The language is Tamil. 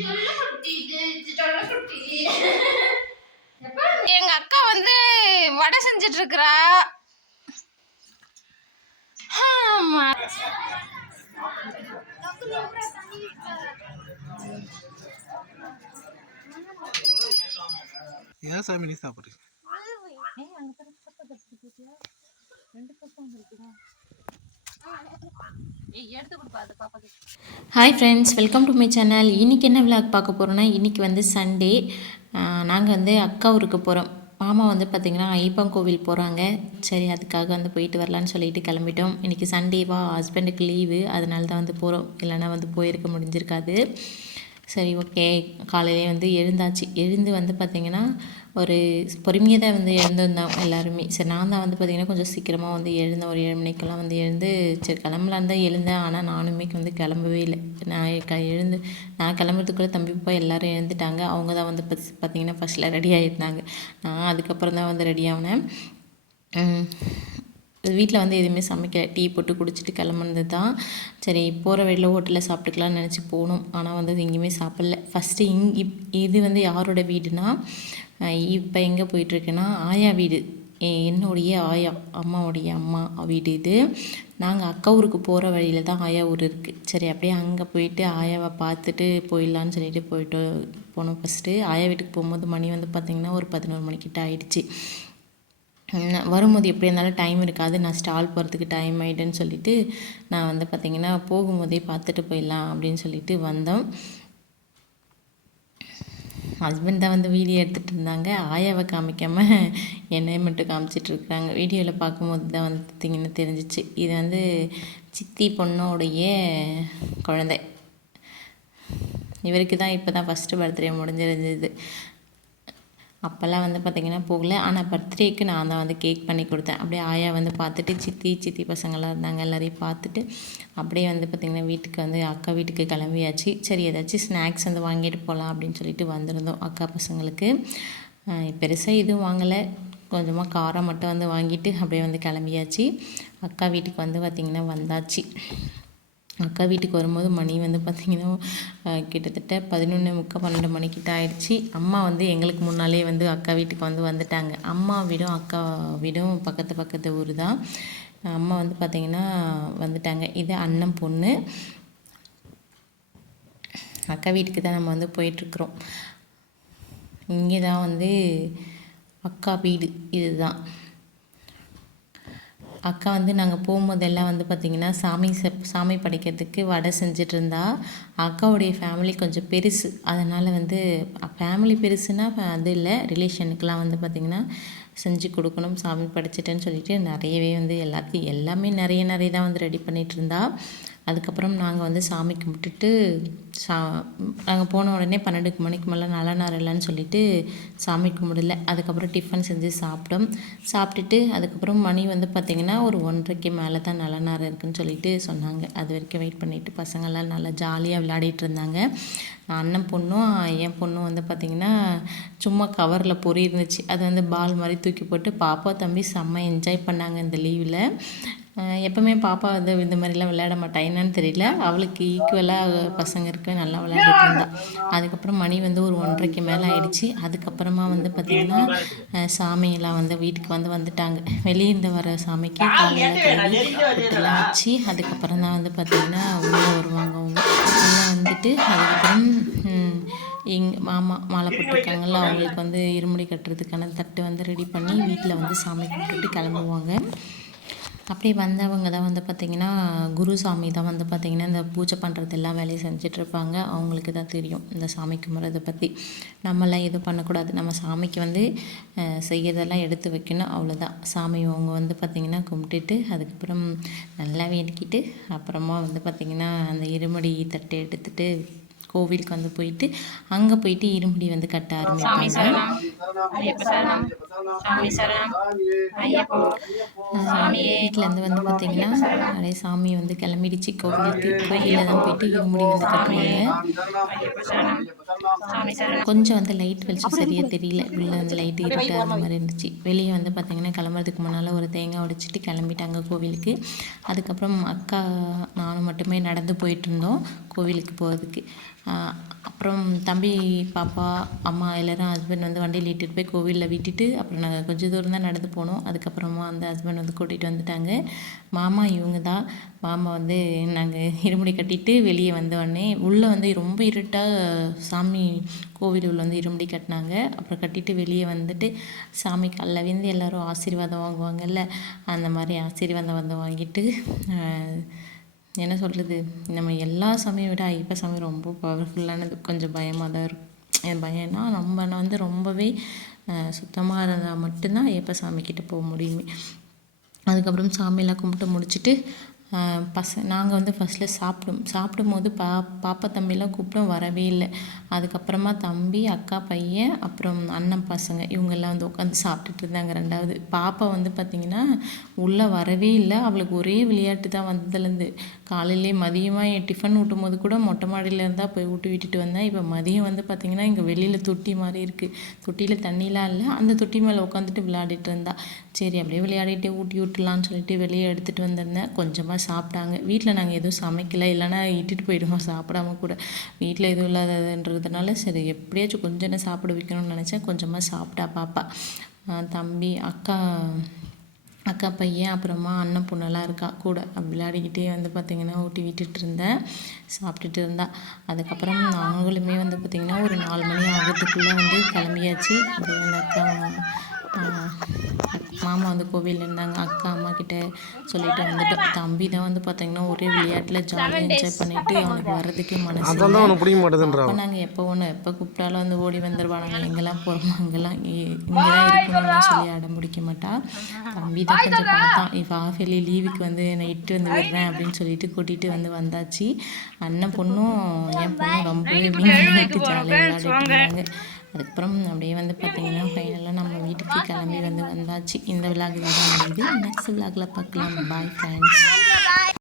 எங்க அக்கா வந்து வடை செஞ்சுட்டு இருக்கிறா ஆமா. ஏன் சாமி நீ சாப்பிட்றீங்க? Hi friends welcome to my channel இன்றைக்கி என்ன விளாக் பார்க்க போகிறோன்னா இன்றைக்கி வந்து சண்டே நாங்கள் வந்து அக்கா ஊருக்கு போகிறோம் மாமா வந்து பார்த்திங்கன்னா ஐயப்பன் கோவில் போகிறாங்க சரி அதுக்காக வந்து போயிட்டு வரலான்னு சொல்லிட்டு கிளம்பிட்டோம். இன்றைக்கி சண்டேவா ஹஸ்பண்டுக்கு லீவு அதனால தான் வந்து போகிறோம் இல்லைன்னா வந்து போயிருக்க முடிஞ்சிருக்காது. சரி ஓகே காலையிலே வந்து எழுந்தாச்சு. எழுந்து வந்து பார்த்திங்கன்னா ஒரு பொறுமையாக தான் வந்து எழுந்திருந்தோம் எல்லாருமே. சரி நான் தான் வந்து பார்த்திங்கன்னா கொஞ்சம் சீக்கிரமாக வந்து எழுந்தேன். ஒரு ஏழு மணிக்கெல்லாம் வந்து எழுந்து சரி கிளம்பலான்னு தான் எழுந்தேன். ஆனால் நானுமே வந்து கிளம்பவே இல்லை. நான் க எழுந்து நான் கிளம்புறதுக்குள்ளே தம்பி அப்பா எல்லோரும் எழுந்துட்டாங்க. அவங்க தான் வந்து பஸ் பார்த்திங்கன்னா ஃபஸ்ட்டில் ரெடி ஆகிருந்தாங்க நான் அதுக்கப்புறம் தான் வந்து ரெடி ஆகினேன் வீட்டில் வந்து எதுவுமே சமைக்கல. டீ போட்டு குடிச்சிட்டு கிளம்புனது தான். சரி போகிற வழியில் ஹோட்டலில் சாப்பிட்டுக்கலாம்னு நினச்சி போகணும் ஆனால் வந்து அது எங்கேயுமே சாப்பிடல. ஃபஸ்ட்டு இங் இப் இது வந்து யாரோட வீடுனா இப்போ எங்கே போயிட்டுருக்குன்னா ஆயா வீடு. என்னுடைய ஆயா அம்மாவுடைய அம்மா வீடு இது. நாங்கள் அக்கா ஊருக்கு போகிற வழியில் தான் ஆயா ஊர் இருக்குது சரி அப்படியே அங்கே போயிட்டு ஆயாவை பார்த்துட்டு போயிடலான்னு சொல்லிட்டு போயிட்டு போனோம் ஃபஸ்ட்டு ஆயா வீட்டுக்கு போகும்போது மணி வந்து பார்த்திங்கன்னா ஒரு பதினோரு மணிக்கிட்ட ஆயிடுச்சு. வரும்போது எப்படி இருந்தாலும் டைம் இருக்காது. நான் ஸ்டால் போகிறதுக்கு டைம் ஆகிடுன்னு சொல்லிட்டு நான் வந்து பார்த்திங்கன்னா போகும்போதே பார்த்துட்டு போயிடலாம் அப்படின்னு சொல்லிட்டு வந்தோம். ஹஸ்பண்ட் தான் வந்து வீடியோ எடுத்துகிட்டு இருந்தாங்க. ஆயாவை காமிக்காமல் என்னையை மட்டும் காமிச்சிட்டு இருக்காங்க. வீடியோவில் பார்க்கும்போது தான் வந்து பார்த்திங்கன்னா தெரிஞ்சிச்சு. இது வந்து சித்தி பொண்ணோடைய குழந்தை. இவருக்கு தான் இப்போ தான் ஃபஸ்ட்டு பர்த்டே முடிஞ்சிருந்தது. அப்போல்லாம் வந்து பார்த்திங்கன்னா போகல. ஆனால் பர்த்டேக்கு நான் தான் வந்து கேக் பண்ணி கொடுத்தேன். அப்படியே ஆயா வந்து பார்த்துட்டு சித்தி சித்தி பசங்களாம் இருந்தாங்க எல்லாரையும் பார்த்துட்டு அப்படியே வந்து பார்த்திங்கன்னா வீட்டுக்கு வந்து அக்கா வீட்டுக்கு கிளம்பியாச்சு. சரி ஏதாச்சும் ஸ்நாக்ஸ் வந்து வாங்கிட்டு போகலாம் அப்படின்னு சொல்லிட்டு வந்திருந்தோம் அக்கா பசங்களுக்கு. பெருசாக எதுவும் வாங்கலை. கொஞ்சமாக காரம் மட்டும் வந்து வாங்கிட்டு அப்படியே வந்து கிளம்பியாச்சு. அக்கா வீட்டுக்கு வந்து பார்த்திங்கன்னா வந்தாச்சு. அக்கா வீட்டுக்கு வரும்போது மணி வந்து பார்த்திங்கன்னா கிட்டத்தட்ட பதினொன்று முக்கால் பன்னெண்டு மணிக்கிட்ட ஆயிடுச்சு. அம்மா வந்து எங்களுக்கு முன்னாலே வந்து அக்கா வீட்டுக்கு வந்து வந்துட்டாங்க. அம்மா வீடும் அக்கா வீடும் பக்கத்து பக்கத்து ஊர் தான். அம்மா வந்து பார்த்திங்கன்னா வந்துட்டாங்க. இது அண்ணன் பொண்ணு. அக்கா வீட்டுக்கு தான் நம்ம வந்து போயிட்டுருக்குறோம். இங்கே தான் வந்து அக்கா வீடு. இதுதான். அக்கா வந்து நாங்கள் போகும்போதெல்லாம் வந்து பார்த்திங்கன்னா சாமி சாமி படைக்கிறதுக்கு வடை செஞ்சுட்டு இருந்தா அக்காவுடைய ஃபேமிலி கொஞ்சம் பெருசு. அதனால் வந்து ஃபேமிலி பெருசுன்னா அது இல்லை. ரிலேஷனுக்கெலாம் வந்து பார்த்திங்கன்னா செஞ்சு கொடுக்கணும் சாமி படைச்சிட்டேன்னு சொல்லிட்டு நிறையவே வந்து எல்லாத்தையும் எல்லாமே நிறைய நிறைய தான் வந்து ரெடி பண்ணிகிட்டு இருந்தா அதுக்கப்புறம் நாங்கள் வந்து சாமி கும்பிட்டுட்டு சா நாங்கள் போன உடனே பன்னெண்டு மணிக்கு மேலே நல்ல நேரம் இல்லைன்னு சொல்லிட்டு சாமி கும்பிடல. அதுக்கப்புறம் டிஃபன் செஞ்சு சாப்பிட்டோம். சாப்பிட்டுட்டு அதுக்கப்புறம் மணி வந்து பார்த்திங்கன்னா ஒரு ஒன்றரைக்கு மேலே தான் நல்ல நேரம் இருக்குன்னு சொல்லிட்டு சொன்னாங்க. அது வரைக்கும் வெயிட் பண்ணிவிட்டு பசங்கள்லாம் நல்லா ஜாலியாக விளையாடிட்டு இருந்தாங்க. அண்ணன் பொண்ணும் என் பொண்ணும் வந்து பார்த்திங்கன்னா சும்மா கவரில் பொறி இருந்துச்சு. அது வந்து பால் மாதிரி தூக்கி போட்டு பாப்பா தம்பி செம்ம என்ஜாய் பண்ணாங்க இந்த லீவில் எப்போவுமே பாப்பா வந்து இந்த மாதிரிலாம் விளையாட மாட்டா. என்னன்னு தெரியல. அவளுக்கு ஈக்குவலாக பசங்க இருக்கு நல்லா விளையாடிட்டு இருந்தா. அதுக்கப்புறம் மணி வந்து ஒரு ஒன்றரைக்கு மேலே ஆயிடுச்சு. அதுக்கப்புறமா வந்து பார்த்திங்கன்னா சாமியெல்லாம் வந்து வீட்டுக்கு வந்து வந்துட்டாங்க. வெளியிருந்து வர சாமிக்கு காலையில் கழுவி புட்டெல்லாம் வச்சு அதுக்கப்புறம் தான் வந்து பார்த்திங்கன்னா உள்ளே வருவாங்க அவங்க. உள்ளே வந்துட்டு அதுக்கப்புறம் எங் மாமா மாலை போட்டிருக்காங்கல்ல அவங்களுக்கு வந்து இருமுடி கட்டுறதுக்கான தட்டு வந்து ரெடி பண்ணி வீட்டில் வந்து சாமி கும்பிட்டுட்டு கிளம்புவாங்க. அப்படியே வந்தவங்க தான் வந்து பார்த்திங்கன்னா குருசாமி தான் வந்து பார்த்திங்கன்னா இந்த பூஜை பண்ணுறது எல்லா வேலையும் செஞ்சிட்ருப்பாங்க அவங்களுக்கு தான் தெரியும் இந்த சாமி கும்பிட்றதை பற்றி நம்மளாம் எதுவும் பண்ணக்கூடாது. நம்ம சாமிக்கு வந்து அஹ், செய்யறதெல்லாம் எடுத்து வைக்கணும். அவ்வளோதான் சாமி அவங்க வந்து பார்த்திங்கன்னா கும்பிட்டுட்டு அதுக்கப்புறம் நல்லா வேண்டிக்கிட்டு அப்புறமா வந்து பார்த்திங்கன்னா அந்த இருமுடி தட்டை எடுத்துட்டு கோவிலுக்கு வந்து போயிட்டு அங்கே போயிட்டு இருமுடி வந்து கட்ட ஆரம்பிப்பாங்க. ஐயப்ப சரணம் சாமி சரணம் ஐயப்போ வீட்டில் இருந்து வந்து பார்த்தீங்கன்னா நிறைய சாமி வந்து கிளம்பிடுச்சு. கோவிலுக்கு கோயிலில் தான் போயிட்டு இருமுடி வந்து கட்டுவாங்க. கொஞ்சம் வந்து லைட் வெளிச்சம் சரியாக தெரியல. உள்ள வந்து லைட் இருட்டு அந்த மாதிரி இருந்துச்சு. வெளியே வந்து பார்த்தீங்கன்னா கிளம்புறதுக்கு முன்னால் ஒரு தேங்காய் உடைச்சிட்டு கிளம்பிட்டாங்க கோவிலுக்கு. அதுக்கப்புறம் அக்கா நானும் மட்டுமே நடந்து போயிட்டு இருந்தோம் கோவிலுக்கு போகிறதுக்கு அப்புறம் தம்பி பாப்பா அம்மா எல்லோரும் ஹஸ்பண்ட் வந்து வண்டியில் இட்டுட்டு போய் கோவிலில் விட்டுட்டு அப்புறம் நாங்கள் கொஞ்சம் தூரம் தான் நடந்து போனோம். அதுக்கப்புறமா அந்த ஹஸ்பண்ட் வந்து கூட்டிகிட்டு வந்துட்டாங்க. மாமா இவங்க தான் மாமா வந்து நாங்கள் இருமுடி கட்டிட்டு வெளியே வந்த உடனே உள்ளே வந்து ரொம்ப இருட்டாக சாமி கோவில் உள்ள வந்து இருமுடி கட்டினாங்க. அப்புறம் கட்டிட்டு வெளியே வந்துட்டு சாமி கல்ல விந்து எல்லோரும் ஆசீர்வாதம் வாங்குவாங்கல்ல அந்த மாதிரி ஆசீர்வாதம் வந்து வாங்கிட்டு என்ன சொல்கிறது நம்ம எல்லா சாமியை விட ஐயப்ப சாமி ரொம்ப பவர்ஃபுல்லானது கொஞ்சம் பயமாக தான் இருக்கும். என் பயம்னா நம்ம வந்து ரொம்பவே சுத்தமாக இருந்தால் மட்டும்தான் ஐயப்ப சாமி கிட்ட போக முடியுமே. அதுக்கப்புறம் சாமியெல்லாம் கும்பிட்டு முடிச்சுட்டு பச நாங்கள் வந்து ஃபஸ்ட்டில் சாப்பிடும் சாப்பிடும்போது பா பாப்பா தம்பிலாம் கூப்பிட்டோம் வரவே இல்லை. அதுக்கப்புறமா தம்பி அக்கா பையன் அப்புறம் அண்ணன் பசங்க இவங்கெல்லாம் வந்து உட்காந்து சாப்பிட்டுட்டு இருந்தாங்க ரெண்டாவது. பாப்பா வந்து பார்த்திங்கன்னா உள்ளே வரவே இல்லை. அவளுக்கு ஒரே விளையாட்டு தான் வந்ததுலேருந்து. காலையிலே மதியமாக என் டிஃபன் ஊட்டும் போது கூட மொட்டை மாடியில் இருந்தால் போய் ஊட்டி விட்டுட்டு வந்தேன். இப்போ மதியம் வந்து பார்த்திங்கன்னா இங்கே வெளியில் தொட்டி மாதிரி இருக்குது தொட்டியில் தண்ணிலாம் இல்லை. அந்த தொட்டி மேலே உட்காந்துட்டு விளையாடிட்டு இருந்தா. சரி அப்படியே விளையாடிட்டு ஊட்டி விட்டுலான்னு சொல்லிட்டு வெளியே எடுத்துகிட்டு வந்திருந்தேன். கொஞ்சமாக சாப்பிட்டாங்க. வீட்டில் நாங்கள் எதுவும் சமைக்கல. இல்லைன்னா இட்டுட்டு போயிடுவோம். சாப்பிடாம கூட. வீட்டில் எதுவும் இல்லாததுன்றதுனால சரி எப்படியாச்சும் கொஞ்சம் என்ன சாப்பிட வைக்கணும்னு நினச்சேன். கொஞ்சமாக சாப்பிட்டா பாப்பா. தம்பி அக்கா அக்கா பையன் அப்புறமா அண்ணன் பொண்ணெல்லாம் இருக்கா கூட. விளையாடிக்கிட்டே வந்து பார்த்திங்கன்னா ஊட்டி விட்டுட்டு இருந்தேன். சாப்பிட்டுட்டு இருந்தா. அதுக்கப்புறம் நாங்களுமே வந்து பார்த்திங்கன்னா ஒரு நாலு மணி ஆகிறதுக்குள்ளே வந்து கிளம்பியாச்சு. அப்படியே வந்து அக்கா மாமா வந்து கோவிலில் இருந்தாங்க அக்கா அம்மா கிட்ட சொல்லிட்டு வந்துட்டோம். தம்பி தான் வந்து பார்த்திங்கன்னா ஒரே விளையாட்டில் ஜாலியாக என்ஜாய் பண்ணிட்டு அவனுக்கு வர்றதுக்கே மனசு அப்போ நாங்கள் எப்போ ஒன்று எப்போ கூப்பிட்டாலும் வந்து ஓடி வந்துடுவானுங்க எங்கெல்லாம் போகிறோமோ அங்கெல்லாம் இங்கே தான் இருக்கணும்னு சொல்லி அடம் பிடிக்க மாட்டா. தம்பி தான் கொஞ்சம் பார்த்தான் இப்போ ஆஃப் இயர்லி லீவுக்கு வந்து நான் இட்டு வந்து விடுறேன் அப்படின்னு சொல்லிட்டு கூட்டிகிட்டு வந்து வந்தாச்சு. அண்ணன் பொண்ணும் என் பொண்ணும் ரொம்பவே ஜாலியாக விளையாடிட்டு இருந்தாங்க. அதுக்கப்புறம் அப்படியே வந்து பார்த்தீங்கன்னா ஃபைனலாக நம்ம வீட்டுக்கு கிளம்பி வந்து வந்தாச்சு. இந்த விழாக்கு தான் முடியுது. நெக்ஸ்ட் விழாக்கில் பார்க்கலாம். Bye friends